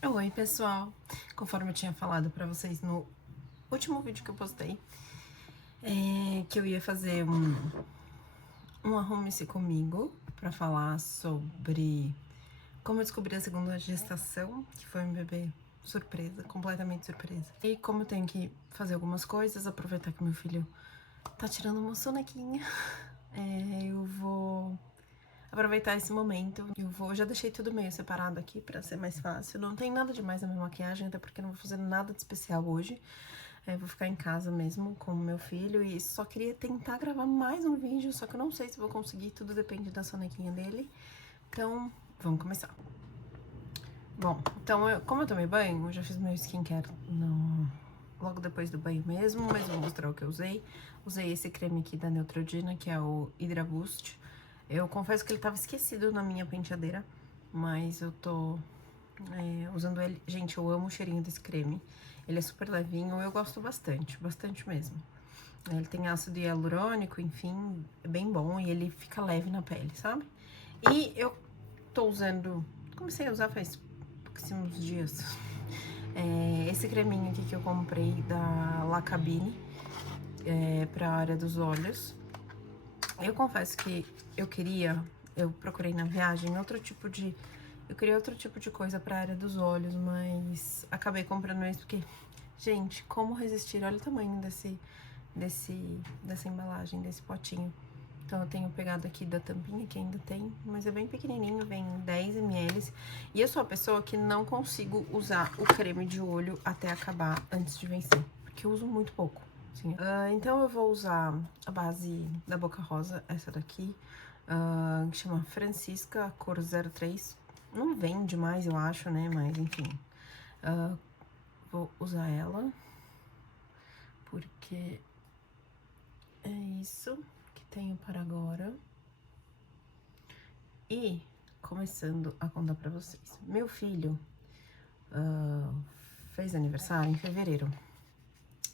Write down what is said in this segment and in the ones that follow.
Oi, pessoal! Conforme eu tinha falado pra vocês no último vídeo que eu postei, que eu ia fazer um Arrume-se Comigo pra falar sobre como eu descobri a segunda gestação, que foi um bebê surpresa, completamente surpresa. E como eu tenho que fazer algumas coisas, aproveitar que meu filho tá tirando uma sonequinha, eu vou aproveitar esse momento. Eu já deixei tudo meio separado aqui pra ser mais fácil. Não tem nada demais na minha maquiagem, até porque eu não vou fazer nada de especial hoje. Vou ficar em casa mesmo com o meu filho e só queria tentar gravar mais um vídeo, só que eu não sei se vou conseguir, tudo depende da sonequinha dele. Então, vamos começar. Bom, então, como eu tomei banho, eu já fiz meu skincare logo depois do banho mesmo, mas vou mostrar o que eu usei. Usei esse creme aqui da Neutrogena, que é o Hydra Boost. Eu confesso que ele tava esquecido na minha penteadeira, mas eu tô usando ele. Gente, eu amo o cheirinho desse creme. Ele é super levinho, eu gosto bastante, bastante mesmo. Ele tem ácido hialurônico, enfim, é bem bom e ele fica leve na pele, sabe? E eu tô usando, comecei a usar faz pouquíssimos dias, esse creminho aqui que eu comprei da La Cabine, pra área dos olhos. Eu confesso que eu procurei na viagem eu queria outro tipo de coisa pra área dos olhos, mas acabei comprando esse porque, gente, como resistir? Olha o tamanho dessa embalagem, desse potinho. Então eu tenho pegado aqui da tampinha, que ainda tem, mas é bem pequenininho, vem 10 ml. E eu sou a pessoa que não consigo usar o creme de olho até acabar, antes de vencer, porque eu uso muito pouco. Assim. Então eu vou usar a base da Boca Rosa, essa daqui, que chama Francisca, cor 03. Não vende mais, eu acho, né, mas enfim. Vou usar ela, porque é isso que tenho para agora. E, começando a contar pra vocês, meu filho fez aniversário em fevereiro.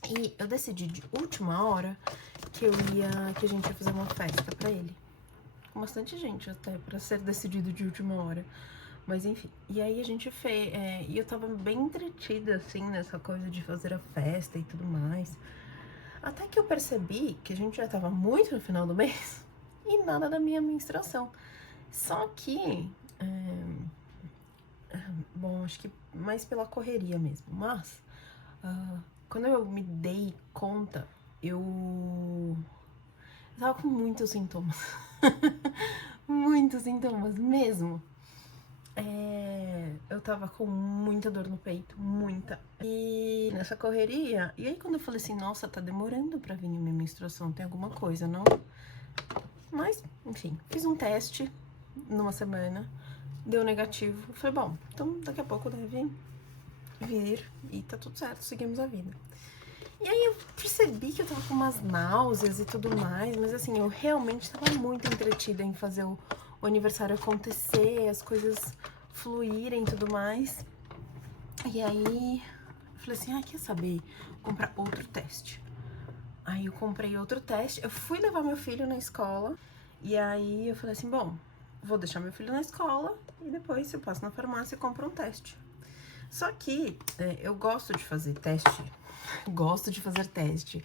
E eu decidi de última hora que a gente ia fazer uma festa pra ele. Com bastante gente até, pra ser decidido de última hora. Mas enfim, e aí a gente fez, e eu tava bem entretida, assim, nessa coisa de fazer a festa e tudo mais. Até que eu percebi que a gente já tava muito no final do mês e nada da minha menstruação. Só que, bom, acho que mais pela correria mesmo, mas quando eu me dei conta, eu tava com muitos sintomas. Muitos sintomas mesmo. Eu tava com muita dor no peito, muita. E nessa correria, e aí quando eu falei assim, nossa, tá demorando pra vir minha menstruação, tem alguma coisa, não? Mas, enfim, fiz um teste numa semana, deu negativo. Eu falei, bom, então daqui a pouco deve vir e tá tudo certo, seguimos a vida. E aí eu percebi que eu tava com umas náuseas e tudo mais, mas assim, eu realmente tava muito entretida em fazer o aniversário acontecer, as coisas fluírem e tudo mais. E aí eu falei assim, quer saber? Vou comprar outro teste. Aí eu comprei outro teste, eu fui levar meu filho na escola, e aí eu falei assim, bom, vou deixar meu filho na escola e depois eu passo na farmácia e compro um teste. Só que eu gosto de fazer teste, gosto de fazer teste.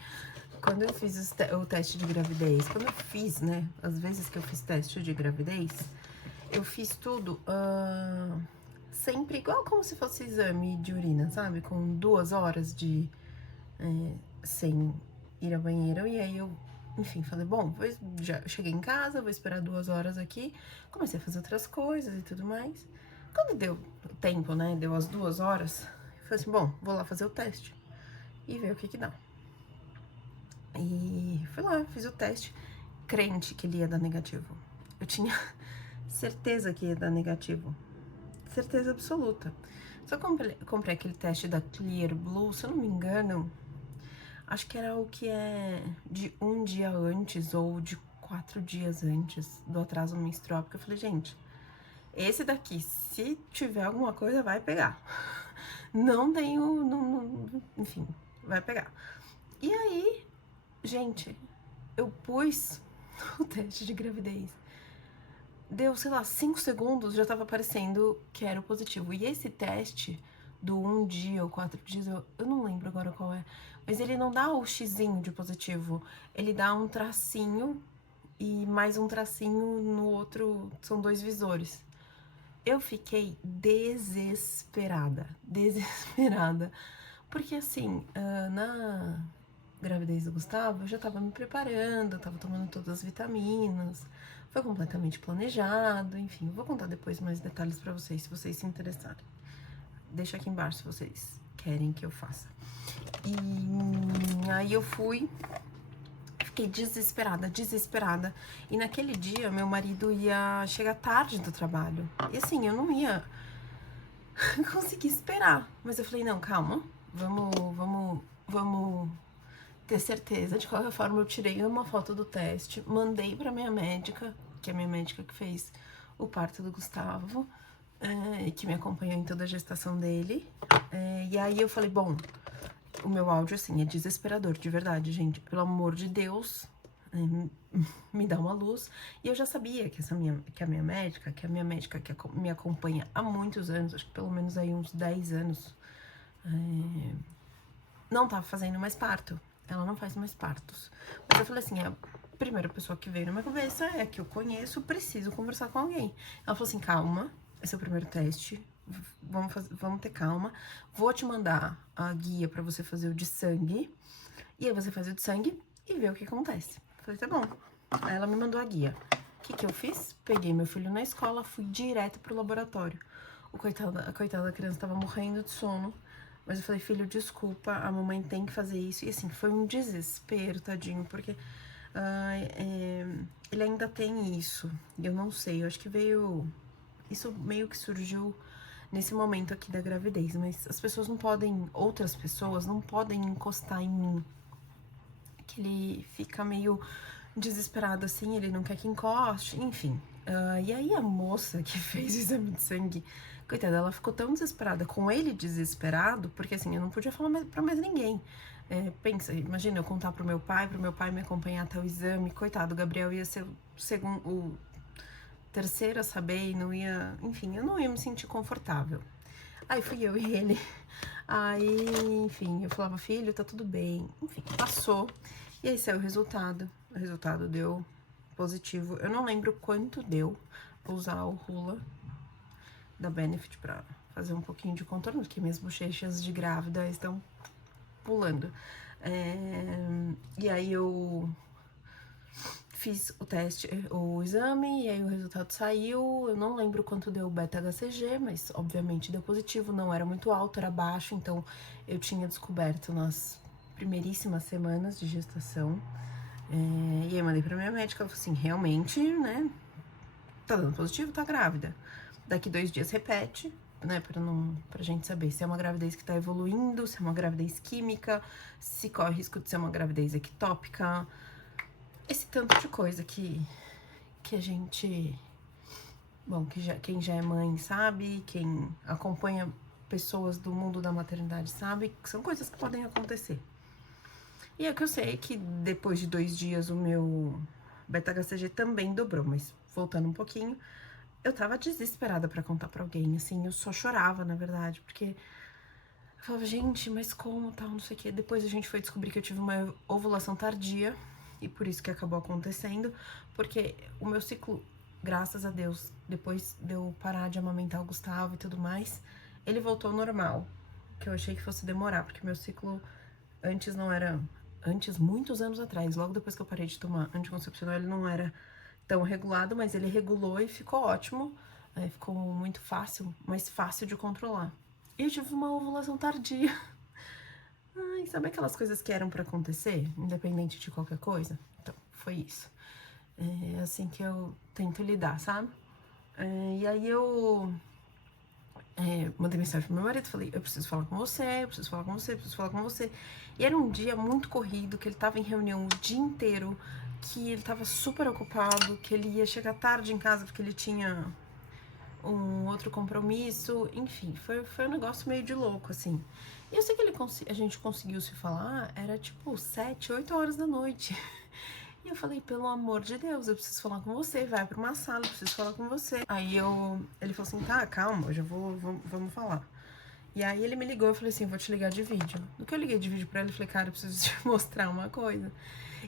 Quando eu fiz o teste de gravidez, quando eu fiz, né, as vezes que eu fiz teste de gravidez, eu fiz tudo sempre igual como se fosse exame de urina, sabe? Com 2 horas de sem ir ao banheiro. E aí eu, enfim, falei, bom, já cheguei em casa, vou esperar 2 horas aqui. Comecei a fazer outras coisas e tudo mais. Quando deu o tempo, né, deu as 2 horas, eu falei assim, bom, vou lá fazer o teste e ver o que que dá. E fui lá, fiz o teste, crente que ele ia dar negativo. Eu tinha certeza que ia dar negativo. Certeza absoluta. Só comprei aquele teste da Clear Blue, se eu não me engano, acho que era o que é de 1 dia antes ou de 4 dias antes do atraso menstrual. Porque eu falei, gente, esse daqui, se tiver alguma coisa, vai pegar. Não tenho, enfim, vai pegar. E aí, gente, eu pus o teste de gravidez deu, sei lá, 5 segundos, já tava aparecendo que era o positivo. E esse teste do 1 dia ou 4 dias, eu não lembro agora qual é, mas ele não dá o xizinho de positivo, ele dá um tracinho e mais um tracinho no outro, são 2 visores. Eu fiquei desesperada, porque assim, na gravidez do Gustavo, eu já tava me preparando, eu tava tomando todas as vitaminas, foi completamente planejado, enfim, eu vou contar depois mais detalhes pra vocês, se vocês se interessarem. Deixa aqui embaixo se vocês querem que eu faça. E aí eu fiquei desesperada. E naquele dia, meu marido ia chegar tarde do trabalho. E assim, eu não ia conseguir esperar. Mas eu falei, não, calma, vamos ter certeza. De qualquer forma, eu tirei uma foto do teste, mandei pra minha médica, que é a minha médica que fez o parto do Gustavo, que me acompanhou em toda a gestação dele. E aí eu falei, bom, o meu áudio, assim, é desesperador, de verdade, gente. Pelo amor de Deus, me dá uma luz. E eu já sabia que a minha médica que me acompanha há muitos anos, acho que pelo menos aí uns 10 anos, não tava fazendo mais parto. Ela não faz mais partos. Mas eu falei assim, a primeira pessoa que veio na minha cabeça é que eu conheço, preciso conversar com alguém. Ela falou assim, calma, esse é o primeiro teste, vamos ter calma. Vou te mandar a guia pra você fazer o de sangue. E aí você faz o de sangue e vê o que acontece. Eu falei, tá bom. Aí ela me mandou a guia. O que eu fiz? Peguei meu filho na escola, fui direto pro laboratório. A coitada da criança tava morrendo de sono. Mas eu falei, filho, desculpa, a mamãe tem que fazer isso. E assim, foi um desespero, tadinho, porque ele ainda tem isso. E eu não sei, eu acho que veio... Isso meio que surgiu nesse momento aqui da gravidez. Mas as pessoas não podem, outras pessoas não podem encostar em mim. Que ele fica meio desesperado assim, ele não quer que encoste, enfim. E aí a moça que fez o exame de sangue, coitada, ela ficou tão desesperada com ele desesperado, porque assim, eu não podia falar pra mais ninguém. Pensa, imagina eu contar pro meu pai me acompanhar até o exame, coitado, o Gabriel ia ser o terceiro a saber e não ia, enfim, eu não ia me sentir confortável. Aí fui eu e ele. Aí, enfim, eu falava, filho, tá tudo bem. Enfim, passou. E aí saiu o resultado. O resultado deu positivo. Eu não lembro quanto deu usar o Hula da Benefit pra fazer um pouquinho de contorno, porque minhas bochechas de grávida estão pulando. E aí eu fiz o teste, o exame, e aí o resultado saiu. Eu não lembro quanto deu o beta-HCG, mas obviamente deu positivo, não era muito alto, era baixo, então eu tinha descoberto nas primeiríssimas semanas de gestação. E aí mandei pra minha médica, ela falou assim, realmente, né, tá dando positivo, tá grávida. Daqui 2 dias repete, né, pra gente saber se é uma gravidez que tá evoluindo, se é uma gravidez química, se corre risco de ser uma gravidez ectópica, esse tanto de coisa que a gente... Bom, quem já é mãe sabe, quem acompanha pessoas do mundo da maternidade sabe, que são coisas que podem acontecer. E é que eu sei que depois de 2 dias o meu beta-HCG também dobrou, mas voltando um pouquinho, eu tava desesperada pra contar pra alguém, assim, eu só chorava, na verdade, porque eu falava, gente, mas como, tal, não sei o quê. Depois a gente foi descobrir que eu tive uma ovulação tardia, e por isso que acabou acontecendo, porque o meu ciclo, graças a Deus, depois de eu parar de amamentar o Gustavo e tudo mais, ele voltou ao normal, que eu achei que fosse demorar, porque meu ciclo antes não era... Antes, muitos anos atrás, logo depois que eu parei de tomar anticoncepcional, ele não era tão regulado, mas ele regulou e ficou ótimo, ficou muito fácil, mais fácil de controlar. E eu tive uma ovulação tardia. Ai, sabe aquelas coisas que eram pra acontecer, independente de qualquer coisa? Então, foi isso. É assim que eu tento lidar, sabe? E aí eu mandei mensagem pro meu marido, falei, eu preciso falar com você, eu preciso falar com você, eu preciso falar com você. E era um dia muito corrido, que ele tava em reunião o dia inteiro, que ele tava super ocupado, que ele ia chegar tarde em casa porque ele tinha um outro compromisso, enfim, foi um negócio meio de louco, assim. E eu sei que a gente conseguiu se falar, era tipo 7, 8 horas da noite. E eu falei, pelo amor de Deus, eu preciso falar com você, vai pra uma sala, eu preciso falar com você. Aí ele falou assim, tá, calma, eu já vamos falar. E aí ele me ligou, eu falei assim, vou te ligar de vídeo. No que eu liguei de vídeo pra ele, eu falei, cara, eu preciso te mostrar uma coisa.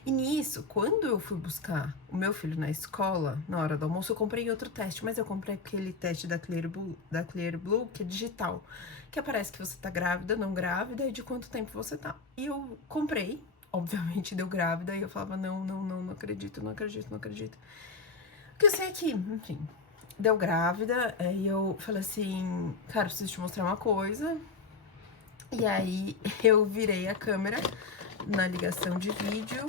E nisso, quando eu fui buscar o meu filho na escola, na hora do almoço, eu comprei outro teste, mas eu comprei aquele teste da Clear Blue, que é digital, que aparece que você tá grávida, não grávida e de quanto tempo você tá. E eu comprei, obviamente deu grávida, e eu falava, não acredito, não acredito, não acredito. Porque eu sei que, enfim, deu grávida, aí eu falei assim, cara, preciso te mostrar uma coisa. E aí eu virei a câmera na ligação de vídeo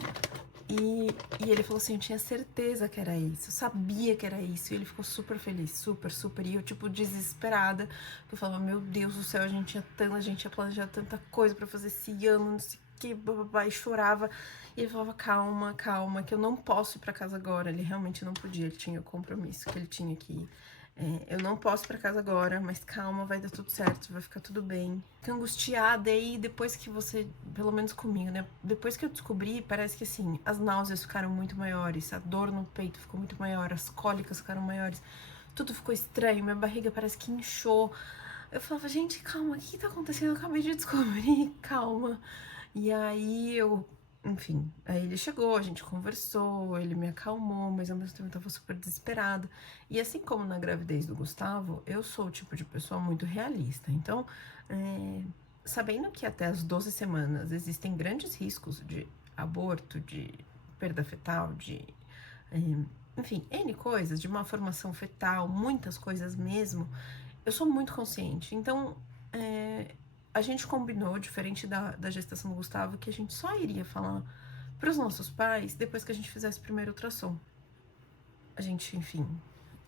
e ele falou assim, eu tinha certeza que era isso, eu sabia que era isso. E ele ficou super feliz, super. E eu, tipo, desesperada, porque eu falava, meu Deus do céu, a gente tinha planejado tanta coisa pra fazer esse ano, não sei o que, bababá, e chorava. E ele falava, calma, que eu não posso ir pra casa agora. Ele realmente não podia, ele tinha o compromisso que ele tinha que ir. Eu não posso ir pra casa agora, mas calma, vai dar tudo certo, vai ficar tudo bem. Fiquei angustiada, e aí depois que você, pelo menos comigo, né? Depois que eu descobri, parece que assim, as náuseas ficaram muito maiores, a dor no peito ficou muito maior, as cólicas ficaram maiores, tudo ficou estranho, minha barriga parece que inchou. Eu falava, gente, calma, o que tá acontecendo? Eu acabei de descobrir, calma. E aí enfim, aí ele chegou, a gente conversou, ele me acalmou, mas ao mesmo tempo eu tava super desesperada. E assim como na gravidez do Gustavo, eu sou o tipo de pessoa muito realista. Então, sabendo que até as 12 semanas existem grandes riscos de aborto, de perda fetal, enfim, N coisas, de malformação fetal, muitas coisas mesmo, eu sou muito consciente. Então, a gente combinou, diferente da gestação do Gustavo, que a gente só iria falar pros nossos pais depois que a gente fizesse o primeiro ultrassom. A gente, enfim,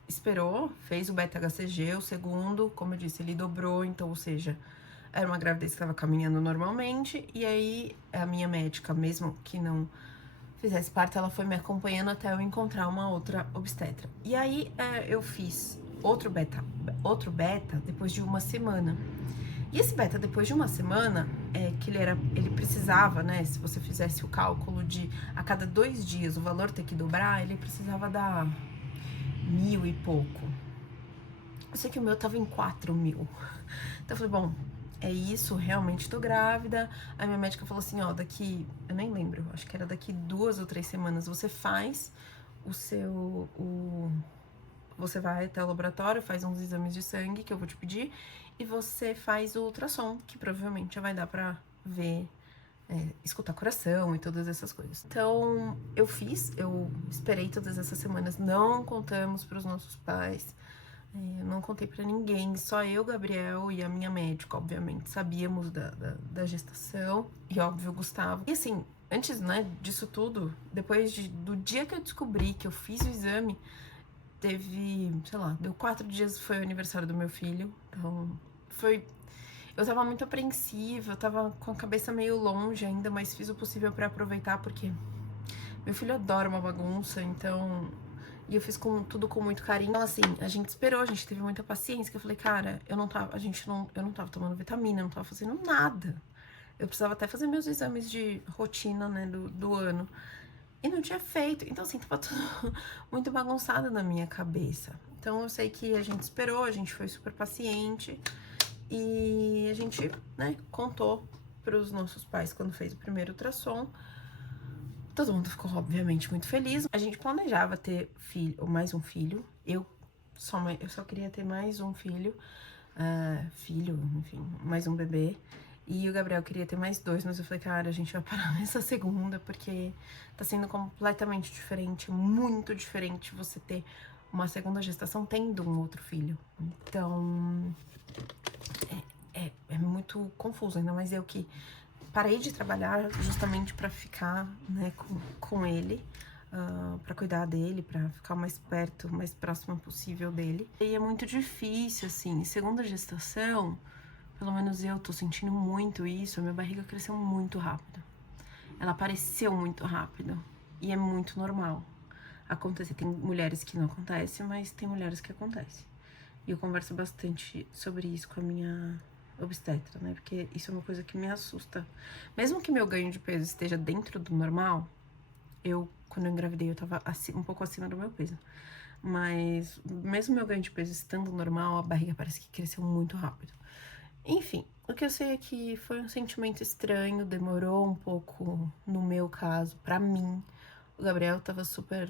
esperou, fez o beta-HCG, o segundo, como eu disse, ele dobrou, então, ou seja, era uma gravidez que estava caminhando normalmente, e aí a minha médica, mesmo que não fizesse parto, ela foi me acompanhando até eu encontrar uma outra obstetra. E aí eu fiz outro beta depois de uma semana. E esse beta, depois de uma semana, que ele precisava, né, se você fizesse o cálculo de a cada 2 dias o valor ter que dobrar, ele precisava dar 1.000 e pouco. Eu sei que o meu tava em 4.000. Então eu falei, bom, é isso, realmente tô grávida. Aí minha médica falou assim, ó, daqui, eu nem lembro, acho que era daqui 2 ou 3 semanas, você faz você vai até o laboratório, faz uns exames de sangue que eu vou te pedir, e você faz o ultrassom, que provavelmente já vai dar pra ver, escutar coração e todas essas coisas. Então, eu esperei todas essas semanas, não contamos pros nossos pais, eu não contei pra ninguém, só eu, Gabriel e a minha médica, obviamente, sabíamos da gestação, e óbvio, o Gustavo. E assim, antes, né, disso tudo, depois do dia que eu descobri que eu fiz o exame, teve, sei lá, deu 4 dias, foi o aniversário do meu filho, então eu tava muito apreensiva, eu tava com a cabeça meio longe ainda, mas fiz o possível pra aproveitar, porque meu filho adora uma bagunça, então, e eu fiz tudo com muito carinho. Então, assim, a gente esperou, a gente teve muita paciência, que eu falei, cara, eu não tava tomando vitamina, eu não tava fazendo nada. Eu precisava até fazer meus exames de rotina, né, do ano. E não tinha feito. Então, assim, tava tudo muito bagunçado na minha cabeça. Então, eu sei que a gente esperou, a gente foi super paciente. E a gente, né, contou pros nossos pais quando fez o primeiro ultrassom. Todo mundo ficou, obviamente, muito feliz. A gente planejava ter mais um filho. Eu só queria ter mais um filho. Enfim, mais um bebê. E o Gabriel queria ter mais 2, mas eu falei, cara, a gente vai parar nessa segunda, porque tá sendo completamente diferente, muito diferente você ter uma segunda gestação tendo um outro filho. Então, é muito confuso, ainda mais eu que parei de trabalhar justamente pra ficar, né, com ele, pra cuidar dele, pra ficar mais perto, mais próxima possível dele. E é muito difícil, assim, segunda gestação, pelo menos eu tô sentindo muito isso, a minha barriga cresceu muito rápido. Ela apareceu muito rápido. E é muito normal acontecer. Tem mulheres que não acontece, mas tem mulheres que acontece. E eu converso bastante sobre isso com a minha obstetra, né? Porque isso é uma coisa que me assusta. Mesmo que meu ganho de peso esteja dentro do normal, quando eu engravidei, eu tava um pouco acima do meu peso. Mas, mesmo meu ganho de peso estando normal, a barriga parece que cresceu muito rápido. Enfim, o que eu sei é que foi um sentimento estranho, demorou um pouco, no meu caso, pra mim. O Gabriel tava super...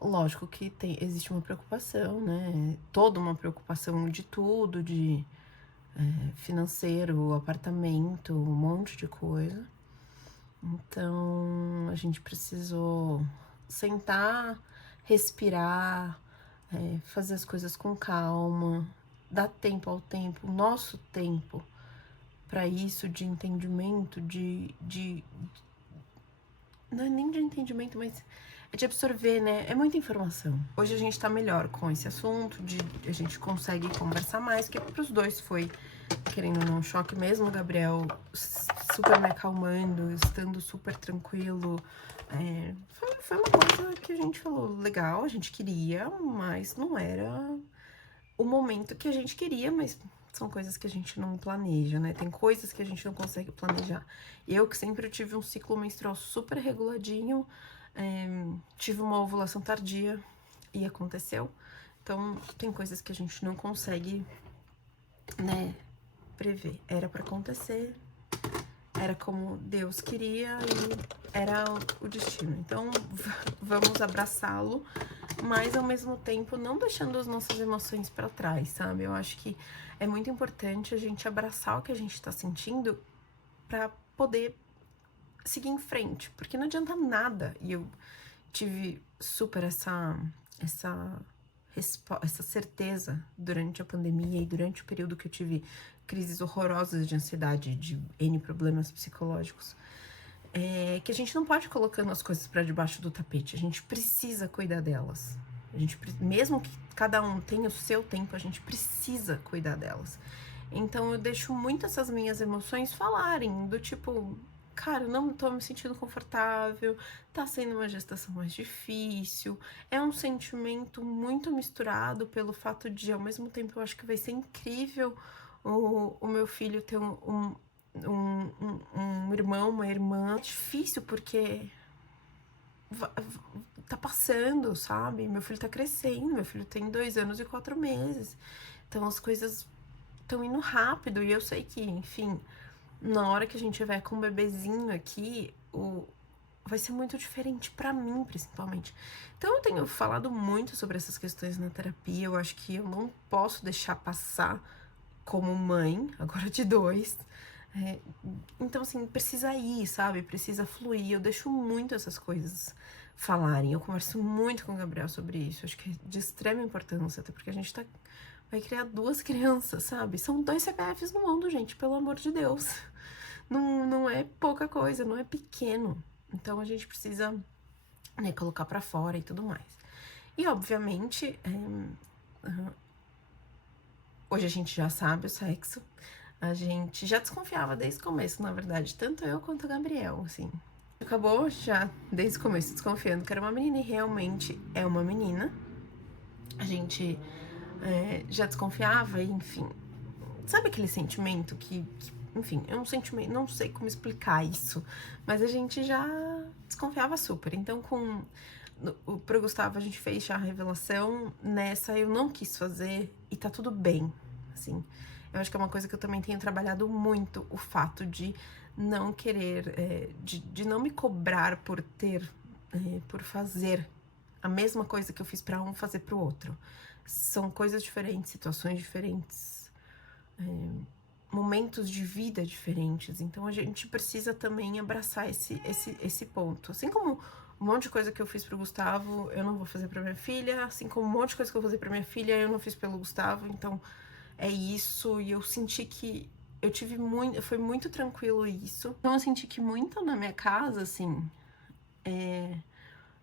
Lógico que existe uma preocupação, né? Toda uma preocupação de tudo, de financeiro, apartamento, um monte de coisa. Então, a gente precisou sentar, respirar, fazer as coisas com calma, dar tempo ao tempo, nosso tempo para isso, de entendimento, não é nem de entendimento, mas é de absorver, né? É muita informação. Hoje a gente tá melhor com esse assunto, a gente consegue conversar mais, que pros dois foi, querendo ou não, um choque mesmo. O Gabriel super me acalmando, estando super tranquilo. Foi uma coisa que a gente falou, legal, a gente queria, mas não era o momento que a gente queria, mas são coisas que a gente não planeja, né? Tem coisas que a gente não consegue planejar. Eu, que sempre tive um ciclo menstrual super reguladinho, tive uma ovulação tardia e aconteceu. Então, tem coisas que a gente não consegue, né, prever. Era pra acontecer, era como Deus queria e era o destino. Então, vamos abraçá-lo, mas ao mesmo tempo não deixando as nossas emoções pra trás, sabe? Eu acho que é muito importante a gente abraçar o que a gente tá sentindo pra poder seguir em frente, porque não adianta nada. E eu tive super essa certeza durante a pandemia e durante o período que eu tive crises horrorosas de ansiedade, de N problemas psicológicos, que a gente não pode ir colocando as coisas pra debaixo do tapete, a gente precisa cuidar delas. Mesmo que cada um tenha o seu tempo, a gente precisa cuidar delas. Então eu deixo muito essas minhas emoções falarem, do tipo, cara, eu não tô me sentindo confortável, tá sendo uma gestação mais difícil, é um sentimento muito misturado pelo fato de, ao mesmo tempo, eu acho que vai ser incrível o meu filho ter um irmão, uma irmã. É difícil porque tá passando, sabe? Meu filho tá crescendo, meu filho tem 2 anos e 4 meses, então as coisas estão indo rápido e eu sei que, enfim, na hora que a gente tiver com um bebezinho aqui, vai ser muito diferente pra mim, principalmente. Então eu tenho falado muito sobre essas questões na terapia, eu acho que eu não posso deixar passar como mãe, agora de 2. Então, assim, precisa ir, sabe? Precisa fluir. Eu deixo muito essas coisas falarem. Eu converso muito com o Gabriel sobre isso. Acho que é de extrema importância, até porque a gente vai criar 2 crianças, sabe? São 2 CPFs no mundo, gente, pelo amor de Deus. Não é pouca coisa, não é pequeno. Então a gente precisa, né, colocar pra fora e tudo mais. E, obviamente, hoje a gente já sabe o sexo. A gente já desconfiava desde o começo, na verdade, tanto eu quanto o Gabriel, assim. Acabou já desde o começo desconfiando que era uma menina e realmente é uma menina. A gente já desconfiava, enfim. Sabe aquele sentimento que enfim, é um sentimento, não sei como explicar isso, mas a gente já desconfiava super. Então, pro Gustavo a gente fez já a revelação, nessa eu não quis fazer e tá tudo bem, assim. Eu acho que é uma coisa que eu também tenho trabalhado muito, o fato de não querer, de não me cobrar por por fazer a mesma coisa que eu fiz pra um, fazer pro outro. São coisas diferentes, situações diferentes, momentos de vida diferentes. Então a gente precisa também abraçar esse ponto. Assim como um monte de coisa que eu fiz pro Gustavo, eu não vou fazer pra minha filha. Assim como um monte de coisa que eu vou fazer pra minha filha, eu não fiz pelo Gustavo. Então é isso. E eu senti que foi muito tranquilo isso. Então eu senti que muito na minha casa, assim,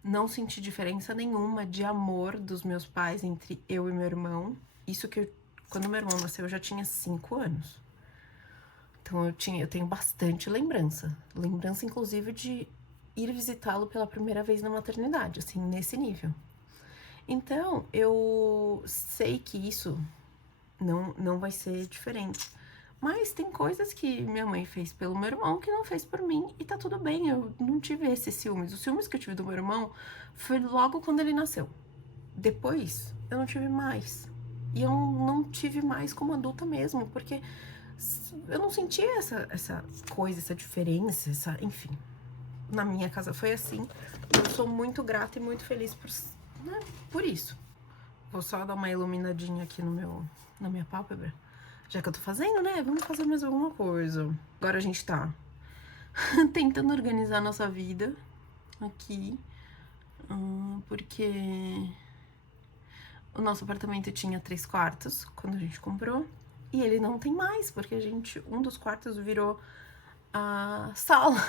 não senti diferença nenhuma de amor dos meus pais entre eu e meu irmão. Isso que quando meu irmão nasceu, eu já tinha 5 anos. Então eu tenho bastante lembrança. Lembrança, inclusive, de ir visitá-lo pela primeira vez na maternidade, assim, nesse nível. Então, eu sei que isso não vai ser diferente. Mas tem coisas que minha mãe fez pelo meu irmão que não fez por mim, e tá tudo bem, eu não tive esses ciúmes. Os ciúmes que eu tive do meu irmão foi logo quando ele nasceu. Depois, eu não tive mais. E eu não tive mais como adulta mesmo, porque eu não sentia essa coisa, essa diferença, enfim. Na minha casa foi assim. Eu sou muito grata e muito feliz por isso. Vou só dar uma iluminadinha aqui na minha pálpebra. Já que eu tô fazendo, né? Vamos fazer mais alguma coisa. Agora a gente tá tentando organizar a nossa vida aqui. Porque o nosso apartamento tinha 3 quartos quando a gente comprou. E ele não tem mais, porque um dos quartos virou a sala.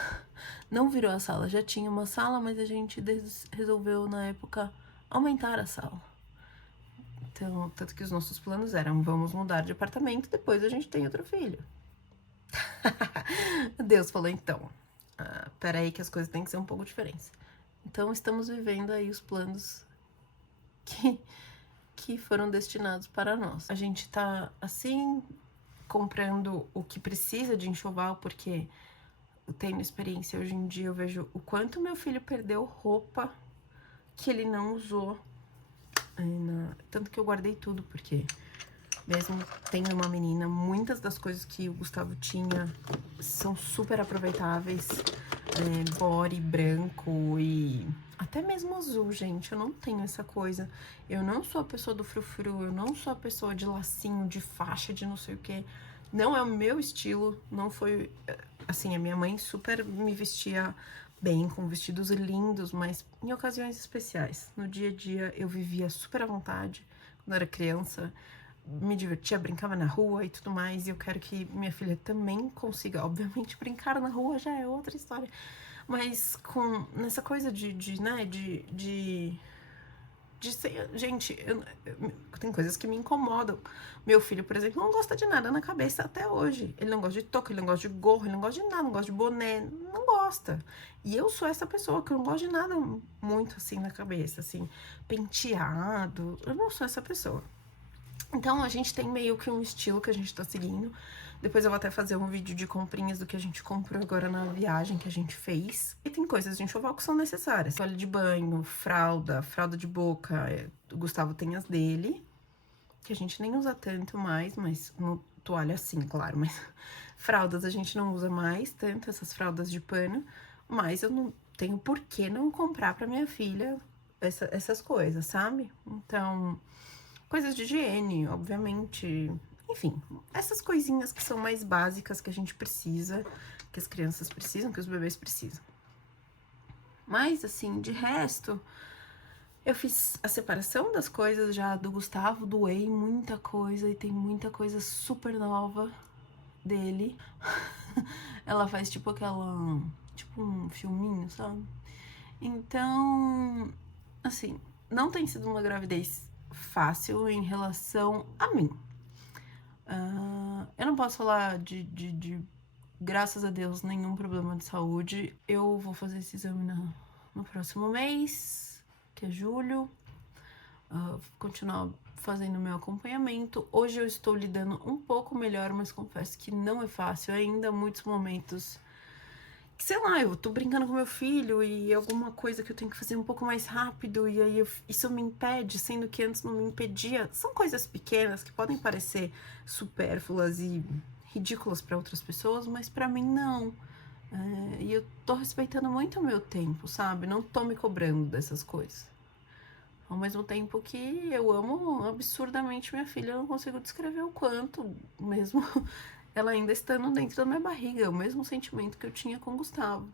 Não virou a sala, já tinha uma sala, mas a gente resolveu na época aumentar a sala. Então, tanto que os nossos planos eram, vamos mudar de apartamento, depois a gente tem outro filho. Deus falou, então, peraí que as coisas têm que ser um pouco diferentes. Então, estamos vivendo aí os planos que foram destinados para nós. A gente tá, assim, comprando o que precisa de enxoval, porque eu tenho experiência hoje em dia, eu vejo o quanto meu filho perdeu roupa que ele não usou. Tanto que eu guardei tudo, porque mesmo tendo uma menina, muitas das coisas que o Gustavo tinha são super aproveitáveis. Body branco e até mesmo azul, gente. Eu não tenho essa coisa. Eu não sou a pessoa do frufru, eu não sou a pessoa de lacinho, de faixa, de não sei o que. Não é o meu estilo, não foi... Assim, a minha mãe super me vestia bem, com vestidos lindos, mas em ocasiões especiais. No dia a dia eu vivia super à vontade, quando eu era criança, me divertia, brincava na rua e tudo mais, e eu quero que minha filha também consiga, obviamente, brincar na rua já é outra história, mas nessa coisa de ser, gente, tem coisas que me incomodam. Meu filho, por exemplo, não gosta de nada na cabeça até hoje. Ele não gosta de touca, ele não gosta de gorro, ele não gosta de nada, não gosta de boné, não gosta. E eu sou essa pessoa que eu não gosto de nada muito assim na cabeça, assim, penteado. Eu não sou essa pessoa. Então a gente tem meio que um estilo que a gente tá seguindo. Depois eu vou até fazer um vídeo de comprinhas do que a gente comprou agora na viagem que a gente fez. E tem coisas de enxoval que são necessárias. Toalha de banho, fralda de boca. O Gustavo tem as dele, que a gente nem usa tanto mais, mas toalha sim, claro. Mas fraldas a gente não usa mais tanto, essas fraldas de pano. Mas eu não tenho por que não comprar pra minha filha essas coisas, sabe? Então, coisas de higiene, obviamente... Enfim, essas coisinhas que são mais básicas que a gente precisa, que as crianças precisam, que os bebês precisam. Mas, assim, de resto, eu fiz a separação das coisas já do Gustavo, doei muita coisa e tem muita coisa super nova dele. Ela faz tipo tipo um filminho, sabe? Então, assim, não tem sido uma gravidez fácil em relação a mim. Eu não posso falar de graças a Deus, nenhum problema de saúde. Eu vou fazer esse exame no próximo mês, que é julho. Continuar fazendo meu acompanhamento. Hoje eu estou lidando um pouco melhor, mas confesso que não é fácil. Ainda muitos momentos que, sei lá, eu tô brincando com meu filho e alguma coisa que eu tenho que fazer um pouco mais rápido e aí isso me impede, sendo que antes não me impedia. São coisas pequenas que podem parecer supérfluas e ridículas para outras pessoas, mas para mim não. E eu tô respeitando muito o meu tempo, sabe? Não tô me cobrando dessas coisas. Ao mesmo tempo que eu amo absurdamente minha filha, eu não consigo descrever o quanto, mesmo ela ainda estando dentro da minha barriga, o mesmo sentimento que eu tinha com o Gustavo.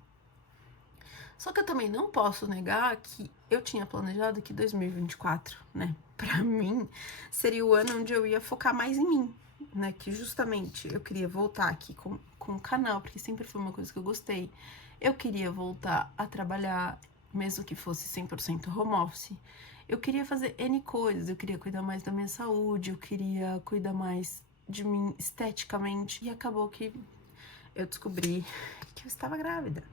Só que eu também não posso negar que eu tinha planejado que 2024, né, pra mim, seria o ano onde eu ia focar mais em mim, né, que justamente eu queria voltar aqui com o canal, porque sempre foi uma coisa que eu gostei. Eu queria voltar a trabalhar, mesmo que fosse 100% home office. Eu queria fazer N coisas, eu queria cuidar mais da minha saúde, eu queria cuidar mais de mim esteticamente. E acabou que eu descobri que eu estava grávida.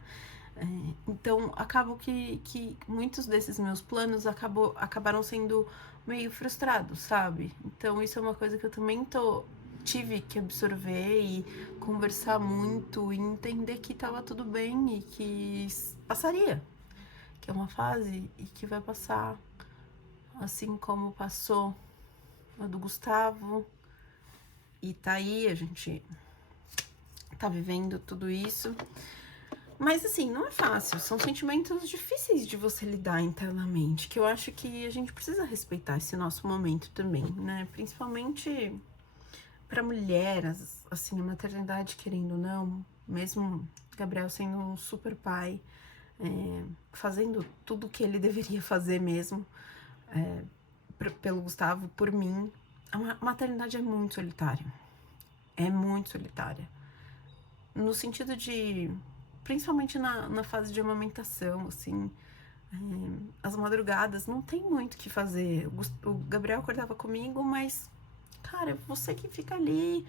Então, acabou que muitos desses meus planos acabaram sendo meio frustrados, sabe? Então, isso é uma coisa que eu também tô tive que absorver e conversar muito e entender que tava tudo bem e que passaria, que é uma fase e que vai passar, assim como passou a do Gustavo. E tá aí, a gente tá vivendo tudo isso. Mas assim, não é fácil, são sentimentos difíceis de você lidar internamente, que eu acho que a gente precisa respeitar esse nosso momento também, né? Principalmente pra mulher, assim, a maternidade, querendo ou não, mesmo Gabriel sendo um super pai, fazendo tudo que ele deveria fazer mesmo, pelo Gustavo, por mim, a maternidade é muito solitária. É muito solitária. No sentido de, principalmente na fase de amamentação, assim, as madrugadas não tem muito o que fazer. O Gabriel acordava comigo, mas, cara, é você que fica ali,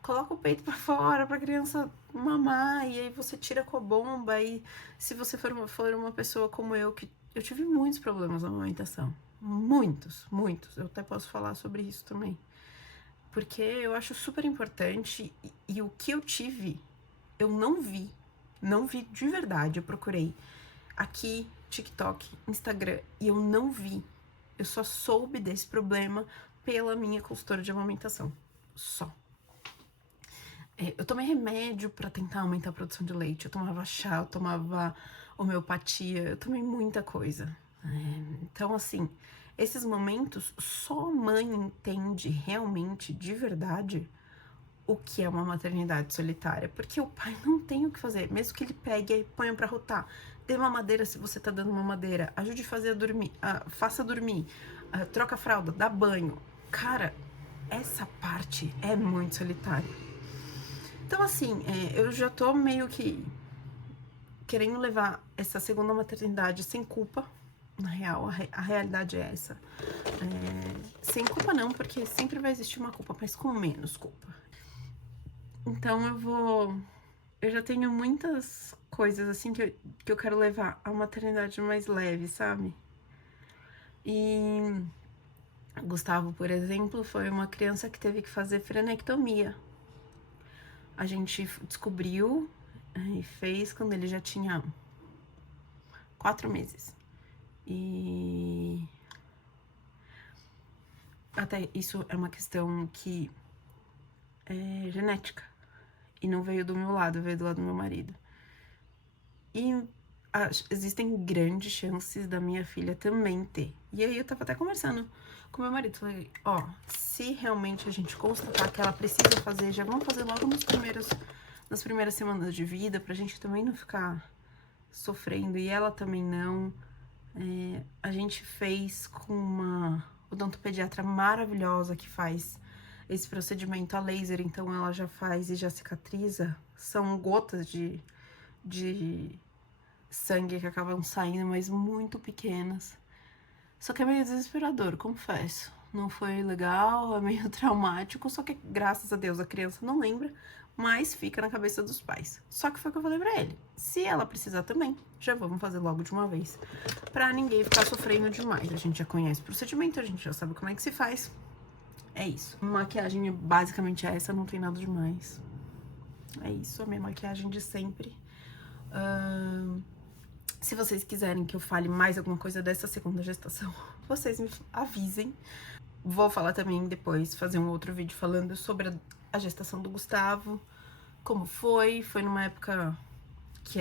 coloca o peito pra fora pra criança mamar, e aí você tira com a bomba, e se você for uma pessoa como eu, que eu tive muitos problemas na amamentação. Muitos. Eu até posso falar sobre isso também. Porque eu acho super importante, e o que eu tive, eu não vi de verdade. Eu procurei aqui, TikTok, Instagram, e eu não vi. Eu só soube desse problema pela minha consultora de amamentação. Só. Eu tomei remédio pra tentar aumentar a produção de leite. Eu tomava chá, eu tomava homeopatia, eu tomei muita coisa. Então, assim, esses momentos só a mãe entende realmente, de verdade, o que é uma maternidade solitária, porque o pai não tem o que fazer, mesmo que ele pegue e ponha pra rotar. Dê mamadeira se você tá dando mamadeira, ajude a fazer dormir, faça dormir, troca a fralda, dá banho. Cara, essa parte é muito solitária. Então, assim, eu já tô meio que querendo levar essa segunda maternidade sem culpa. Na real, a realidade é essa. Sem culpa não, porque sempre vai existir uma culpa, mas com menos culpa. Então eu já tenho muitas coisas assim que eu quero levar a maternidade mais leve, sabe? E Gustavo, por exemplo, foi uma criança que teve que fazer frenectomia. A gente descobriu e fez quando ele já tinha 4 meses. E até isso é uma questão que é genética. E não veio do meu lado, veio do lado do meu marido. E existem grandes chances da minha filha também ter. E aí eu tava até conversando com meu marido. Falei, ó, se realmente a gente constatar que ela precisa fazer, já vamos fazer logo nas primeiras semanas de vida, pra gente também não ficar sofrendo. E ela também não. A gente fez com uma odontopediatra maravilhosa que faz esse procedimento a laser, então ela já faz e já cicatriza. São gotas de sangue que acabam saindo, mas muito pequenas. Só que é meio desesperador, confesso. Não foi legal, é meio traumático, só que graças a Deus a criança não lembra, mas fica na cabeça dos pais. Só que foi o que eu falei pra ele. Se ela precisar também, já vamos fazer logo de uma vez, pra ninguém ficar sofrendo demais. A gente já conhece o procedimento, a gente já sabe como é que se faz. É isso. Maquiagem basicamente é essa, não tem nada demais. É isso, a minha maquiagem de sempre. Se vocês quiserem que eu fale mais alguma coisa dessa segunda gestação, vocês me avisem. Vou falar também depois, fazer um outro vídeo falando sobre a gestação do Gustavo, como foi. Foi numa época que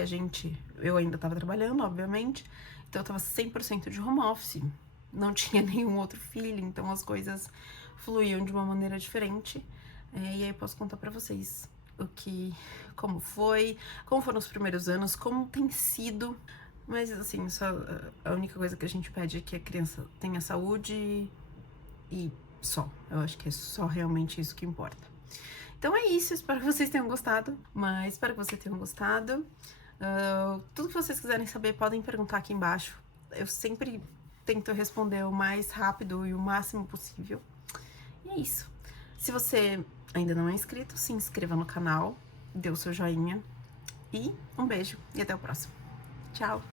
eu ainda tava trabalhando, obviamente, então eu tava 100% de home office. Não tinha nenhum outro filho, então as coisas fluíam de uma maneira diferente. E aí eu posso contar pra vocês como foi, como foram os primeiros anos, como tem sido. Mas assim, só a única coisa que a gente pede é que a criança tenha saúde e só. Eu acho que é só realmente isso que importa. Então é isso, espero que vocês tenham gostado. Tudo que vocês quiserem saber, podem perguntar aqui embaixo. Eu sempre tento responder o mais rápido e o máximo possível. E é isso. Se você ainda não é inscrito, se inscreva no canal, dê o seu joinha. E um beijo e até o próximo. Tchau!